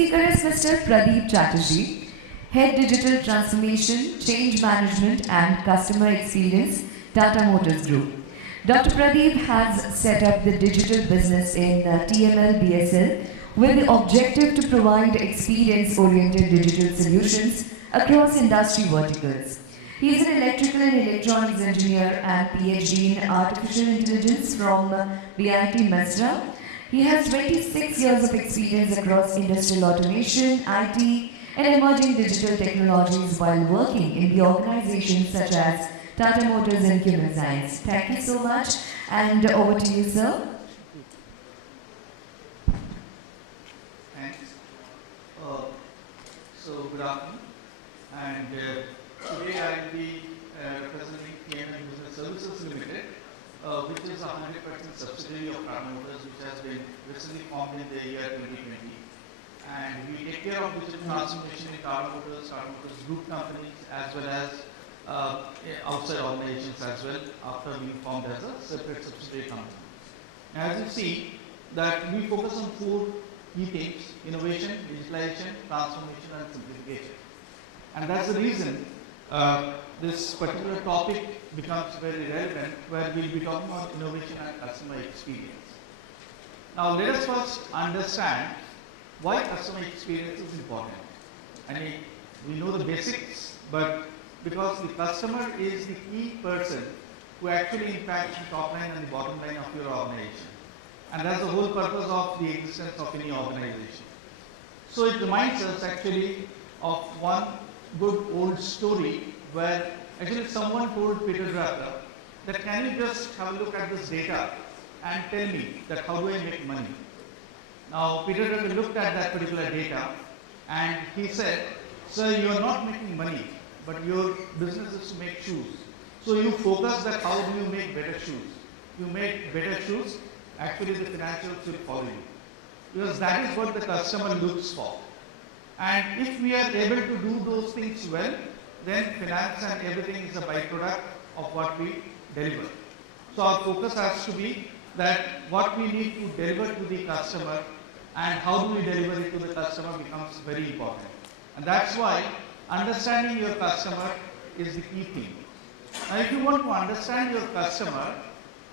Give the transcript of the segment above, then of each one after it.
speaker is Mr. Pradeep Chatterjee, Head Digital Transformation, Change Management and Customer Experience, Tata Motors Group. Dr. Pradeep has set up the digital business in TML BSL with the objective to provide experience-oriented digital solutions across industry verticals. He is an electrical and electronics engineer and PhD in artificial intelligence from BIT Mesra. He has 26 years of experience across industrial automation, IT, and emerging digital technologies while working in the organizations such as Tata Motors and Human Science. Thank you so much, and over to you, sir. Thanks. So good afternoon, and today I will be representing TML Business Services Limited, which is a 100% subsidiary of Tata Motors, which has been recently formed in the year 2020. And we take care of digital transformation in Tata Motors group companies, as well as outside organizations as well, after being formed as a separate subsidiary company. As you see, that we focus on four key themes: innovation, digitalization, transformation, and simplification. And that's the reason this particular topic becomes very relevant, where we'll be talking about innovation and customer experience. Now, let us first understand why customer experience is important. I mean, we know the basics, but because the customer is the key person who actually impacts the top line and the bottom line of your organization. And that's the whole purpose of the existence of any organization. So it reminds us actually of one good old story where actually someone told Peter Drucker that, can you just have a look at this data and tell me that how do I make money? Now Peter Drucker looked at that particular data and he said, sir, you are not making money, but your business is to make shoes. So you focus that how do you make better shoes. You make better shoes, actually the financials will follow you. Because that is what the customer looks for. And if we are able to do those things well, then finance and everything is a byproduct of what we deliver. So our focus has to be that what we need to deliver to the customer and how do we deliver it to the customer becomes very important. And that's why understanding your customer is the key thing. Now, if you want to understand your customer,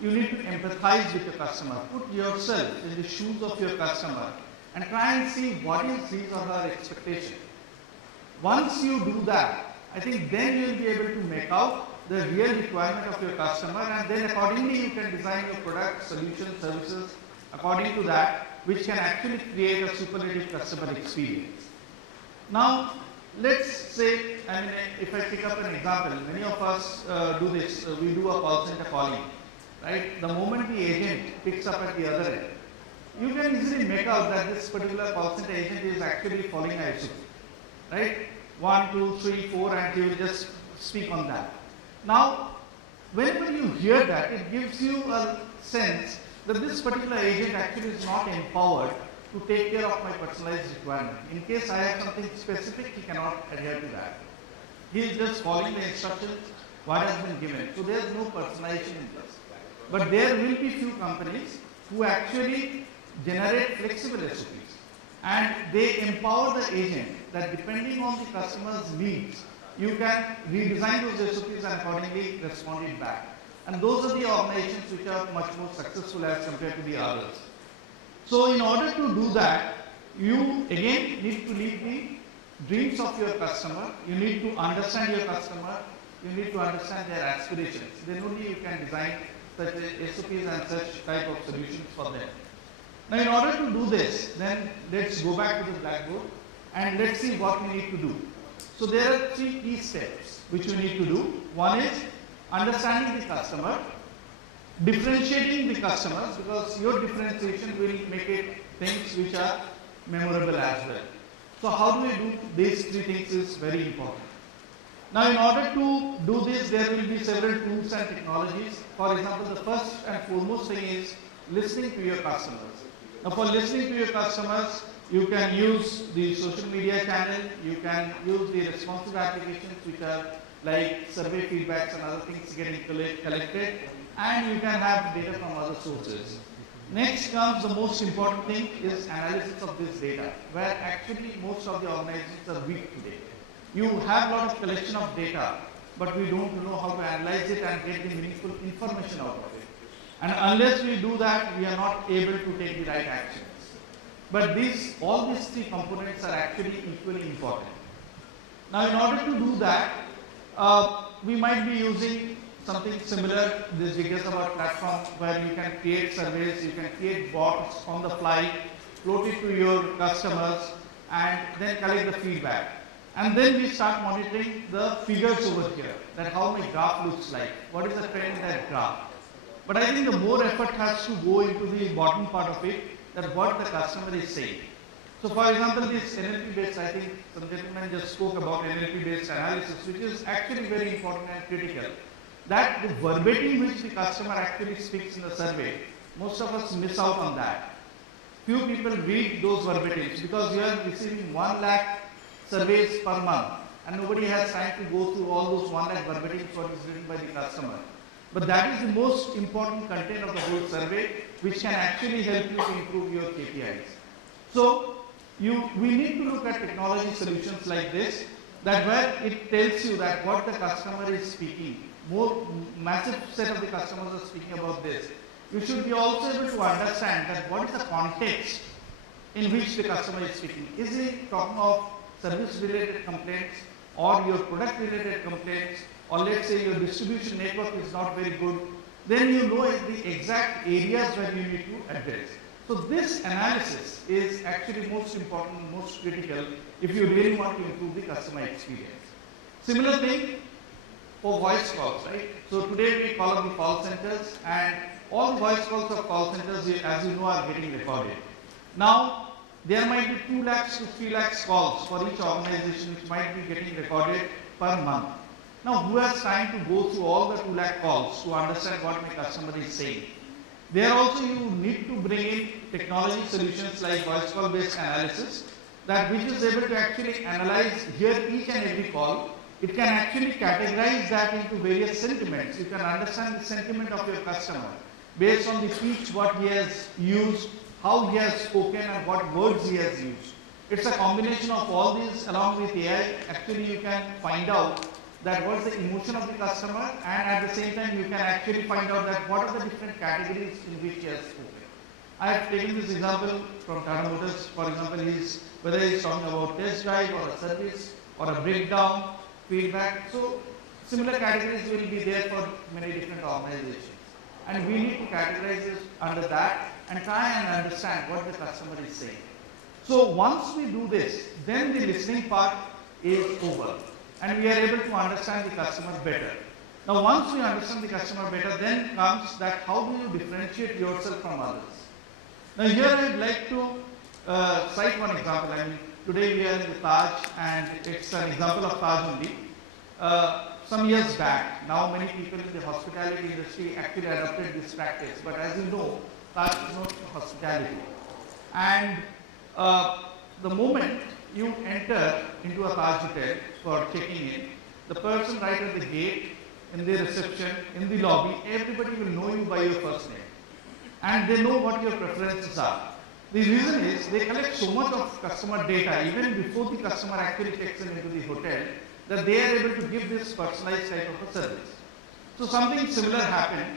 you need to empathize with your customer. Put yourself in the shoes of your customer and try and see what is his or her expectation. Once you do that, I think then you will be able to make out the real requirement of your customer, and then accordingly you can design your product, solutions, services according to that, which can actually create a superlative customer experience. Now, let's say, I mean, if I pick up an example, many of us do this, we do a call center calling, right? The moment the agent picks up at the other end, you can easily make out that this particular call center agent is actually following a SOP, right? 1, 2, 3, 4, and he will just speak on that. Now, whenever you hear that, it gives you a sense that this particular agent actually is not empowered to take care of my personalized requirement. In case I have something specific, he cannot adhere to that. He is just following the instructions, what has been given. So there is no personalization in this. But there will be few companies who actually generate flexible SOPs, and they empower the agent that depending on the customer's needs, you can redesign those SOPs and accordingly respond it back. And those are the organizations which are much more successful as compared to the others. So in order to do that, you again need to leave the dreams of your customer, you need to understand your customer, you need to understand their aspirations. Then only you can design such SOPs and such type of solutions for them. Now in order to do this, then let's go back to the blackboard and let's see what we need to do. So there are 3 key steps which we need to do. One is understanding the customer, differentiating the customers, because your differentiation will make it things which are memorable as well. So how do we do these 3 things is very important. Now in order to do this, there will be several tools and technologies. For example, the first and foremost thing is listening to your customers. Now for listening to your customers, you can use the social media channel, you can use the responsive applications which are like survey feedbacks and other things getting collected, and you can have data from other sources. Next comes the most important thing is analysis of this data, where actually most of the organizations are weak today. You have a lot of collection of data, but we don't know how to analyze it and get the meaningful information out of it. And unless we do that, we are not able to take the right actions. But all these three components are actually equally important. Now, in order to do that, we might be using something similar, this Jigyasabha platform, where you can create surveys, you can create bots on the fly, float it to your customers, and then collect the feedback. And then we start monitoring the figures over here, that how my graph looks like, what is the trend in that graph. But I think the more effort has to go into the bottom part of it, that what the customer is saying. So for example, this NLP based, I think some gentlemen just spoke about NLP based analysis, which is actually very important and critical. That the verbatim which the customer actually speaks in the survey, most of us miss out on that. Few people read those verbatims because you are receiving 1 lakh surveys per month and nobody has time to go through all those 1 lakh verbatims what is written by the customer. But that is the most important content of the whole survey, which can actually help you to improve your KPIs. So we need to look at technology solutions like this, that where it tells you that what the customer is speaking, more massive set of the customers are speaking about this. You should be also able to understand that what is the context in which the customer is speaking. Is he talking of service related complaints or your product related complaints, or let's say your distribution network is not very good, then you know the exact areas where you need to address. So this analysis is actually most important, most critical if you really want to improve the customer experience. Similar thing for voice calls, right? So today we call up the call centers, and all the voice calls of call centers, as you know, are getting recorded. Now, there might be 2 lakhs to 3 lakhs calls for each organization which might be getting recorded per month. Now, who has time to go through all the 2 lakh calls to understand what my customer is saying? There also you need to bring in technology solutions like voice call based analysis, that which is able to actually analyze here each and every call. It can actually categorize that into various sentiments. You can understand the sentiment of your customer based on the speech, what he has used, how he has spoken, and what words he has used. It's a combination of all these along with AI. Actually, you can find out that what's the emotion of the customer, and at the same time you can actually find out that what are the different categories in which he has spoken. I have taken this example from Tata Motors. For example, whether he's talking about test drive or a service or a breakdown, feedback. So similar categories will be there for many different organizations. And we need to categorize it under that and try and understand what the customer is saying. So once we do this, then the listening part is over, and we are able to understand the customer better. Now once we understand the customer better, then comes that how do you differentiate yourself from others. Now here I would like to cite one example. I mean, today we are in the Taj, and it's an example of Taj only. Some years back, now many people in the hospitality industry actually adopted this practice, but as you know, Taj is not hospitality. And the moment you enter into a Taj hotel for checking in, the person right at the gate, in the reception, in the lobby, everybody will know you by your first name. And they know what your preferences are. The reason is they collect so much of customer data even before the customer actually checks in into the hotel, that they are able to give this personalized type of a service. So something similar happened.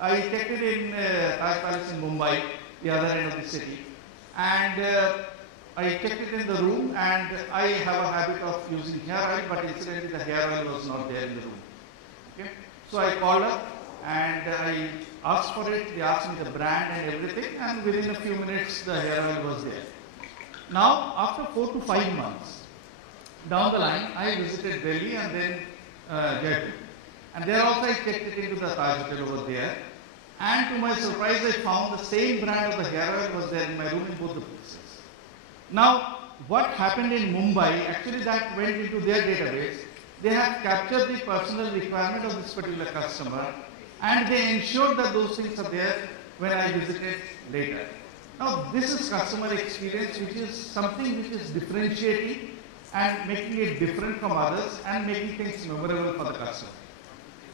I checked it in Taj Palace in Mumbai, the other end of the city, and I checked it in the room, and I have a habit of using hair oil, but incidentally the hair oil was not there in the room. Okay? So I called up and I asked for it. They asked me the brand and everything, and within a few minutes the hair oil was there. Now after 4 to 5 months down the line, I visited Delhi and then Jaipur, and there also I checked it into the Taj hotel over there, and to my surprise I found the same brand of the hair oil was there in my room in both the places. Now what happened in Mumbai, actually that went into their database. They have captured the personal requirement of this particular customer, and they ensured that those things are there when I visited later. Now this is customer experience, which is something which is differentiating and making it different from others and making things memorable for the customer.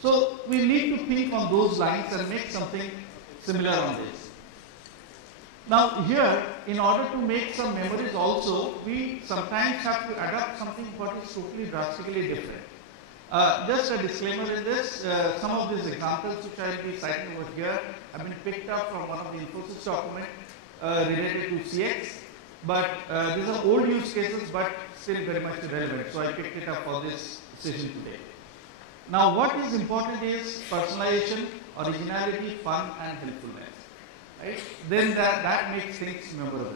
So we need to think on those lines and make something similar on this. Now here, in order to make some memories also, we sometimes have to adapt something what is totally drastically different. Just a disclaimer in this, some of these examples which I will be citing over here have been picked up from one of the Infosys document related to CX, but these are old use cases but still very much relevant, so I picked it up for this session today. Now what is important is personalization, originality, fun and helpfulness. Right? Then that makes things memorable.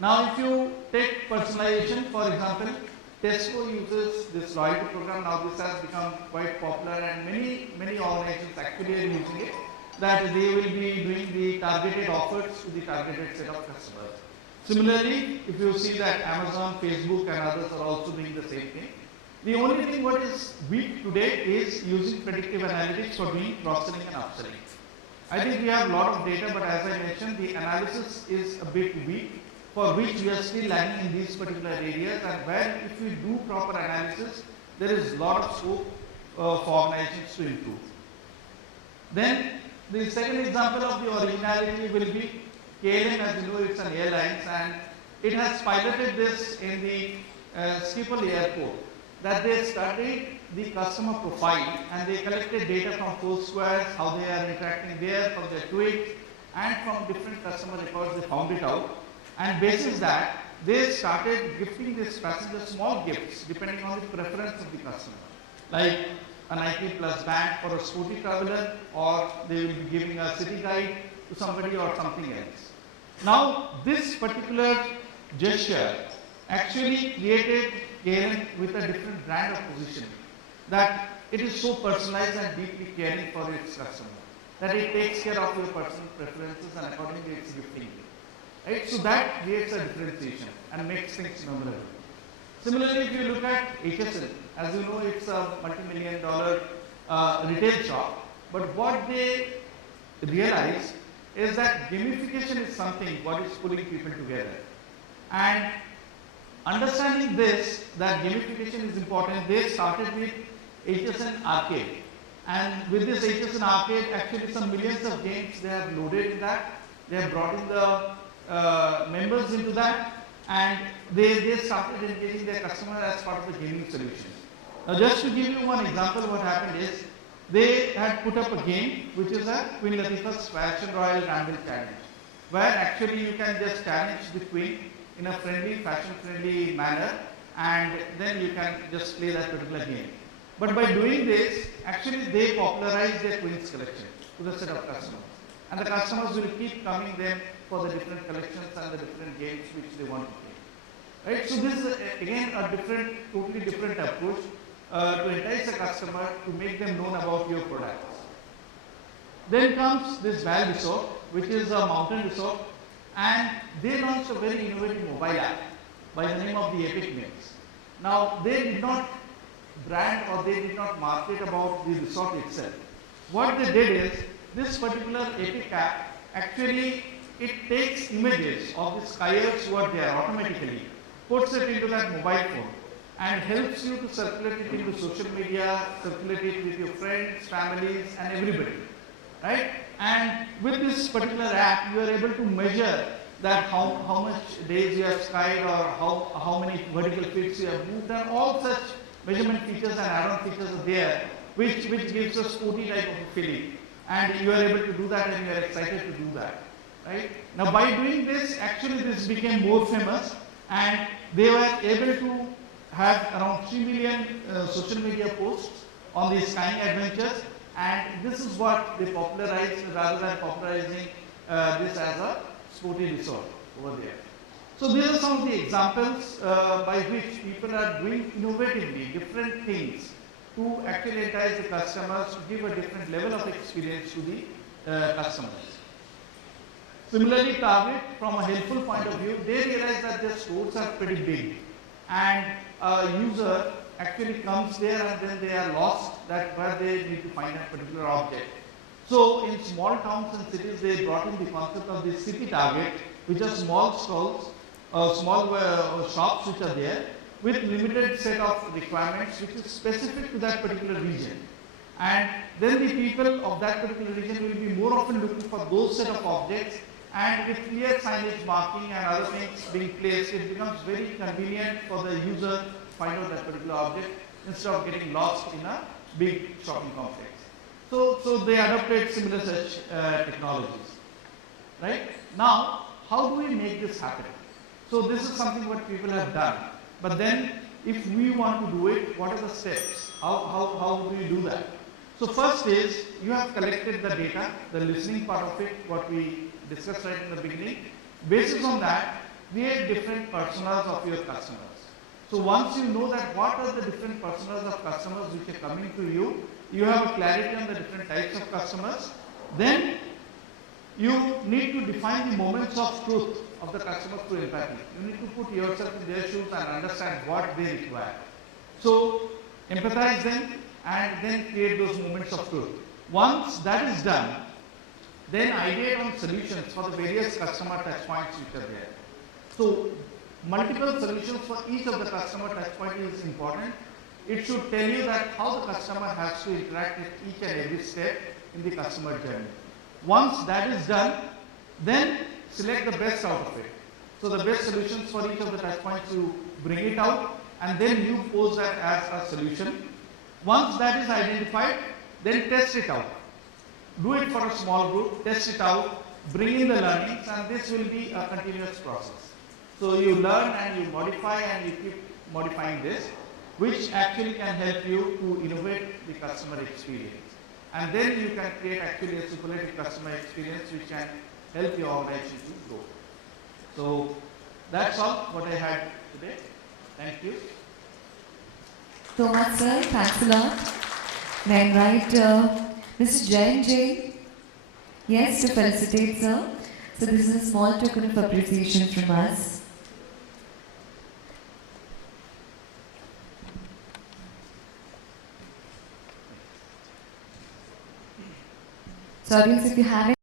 Now if you take personalization, for example, Tesco uses this loyalty program. Now this has become quite popular and many organizations actually are using it, that they will be doing the targeted offers to the targeted set of customers. Similarly, if you see that Amazon, Facebook and others are also doing the same thing. The only thing what is weak today is using predictive analytics for doing cross-selling and upselling. I think we have a lot of data, but as I mentioned, the analysis is a bit weak, for which we are still lagging in these particular areas, and where if we do proper analysis, there is a lot of scope for organizations to improve. Then the second example of the originality will be KLM. As you know, it's an airlines, and it has piloted this in the Schiphol airport, that they studied the customer profile and they collected data from Foursquare, how they are interacting there, from their tweets, and from different customer records they found it out. And basis that, they started gifting these passengers small gifts depending on the preference of the customer, like a Nike Plus band for a sporty traveler, or they will be giving a city guide to somebody or something else. Now, this particular gesture actually created KLM with a different brand of positioning, that it is so personalized and deeply caring for its customer, that it takes care of your personal preferences and accordingly it's gifting you. Right? So that creates a differentiation and makes things memorable. Similarly, if you look at HSN, as you know, it's a multi-million-dollar retail shop, but what they realize is that gamification is something what is pulling people together. And understanding this, that gamification is important, they started with HSN Arcade. And with this HSN Arcade, actually some millions of games they have loaded in that. They have brought in the members into that, and they started engaging their customer as part of the gaming solution. Now just to give you one example, what happened is, they had put up a game which is a Queen Latifah's Fashion Royal Ramble Challenge, where actually you can just challenge the Queen in a friendly, fashion-friendly manner, and then you can just play that particular game. But by doing this, actually they popularized their Queen's collection to the set of customers. And the customers will keep coming them for the different collections and the different games which they want to play. Right? So this is again a different, totally different approach to entice a customer, to make them known about your products. Then comes this Val Resort, which is a mountain resort, and they launched a very innovative mobile app by the name of the Epic Meals. Now they did not brand or they did not market about the resort itself. What they did is, this particular Epic app, actually it takes images of the skiers who are there automatically, puts it into that mobile phone, and helps you to circulate it into social media, circulate it with your friends, families and everybody. Right? And with this particular app, you are able to measure that how much days you have skied, or how many vertical feet you have moved, and all such measurement features and add-on features are there, which gives a sporty type of a feeling. And you are able to do that, and you are excited to do that. Right? Now by doing this, actually this became more famous, and they were able to have around 3 million social media posts on these skiing adventures, and this is what they popularized, rather than popularizing this as a sporty resort over there. So these are some of the examples by which people are doing innovatively different things to actually entice the customers, to give a different level of experience to the customers. Similarly, Target, from a helpful point of view, they realize that their stores are pretty big, and a user actually comes there and then they are lost that where they need to find a particular object. So in small towns and cities, they brought in the concept of the city Target, which are small stalls, small shops which are there with limited set of requirements which is specific to that particular region. And then the people of that particular region will be more often looking for those set of objects and with clear signage marking and other things being placed, it becomes very convenient for the user to find out that particular object instead of getting lost in a big shopping complex. So they adopted similar such technologies. Right? Now, how do we make this happen? So this is something what people have done. But then, if we want to do it, what are the steps? How do we do that? So first is, you have collected the data, the listening part of it, what we discussed right in the beginning. Based on that, create different personas of your customers. So once you know that what are the different personas of customers which are coming to you, you have a clarity on the different types of customers, then you need to define the moments of truth of the customer through empathy. You need to put yourself in their shoes and understand what they require. So empathize them and then create those moments of truth. Once that is done, then ideate on solutions for the various customer touch points which are there. So multiple solutions for each of the customer touch point is important. It should tell you that how the customer has to interact with each and every step in the customer journey. Once that is done, then select the best out of it. So the best solutions for each of the touch points, you bring it out and then you pose that as a solution. Once that is identified, then test it out. Do it for a small group, test it out, bring in the learnings, and this will be a continuous process. So you learn and you modify and you keep modifying this, which actually can help you to innovate the customer experience. And then you can create actually a superlative customer experience which can help your organization to grow. So that's all what I had today. Thank you. So much, sir. Thanks a lot. May I invite Mr. Jain Jain? Yes, to felicitate, sir. So this is a small token of appreciation from us. So audience, if you have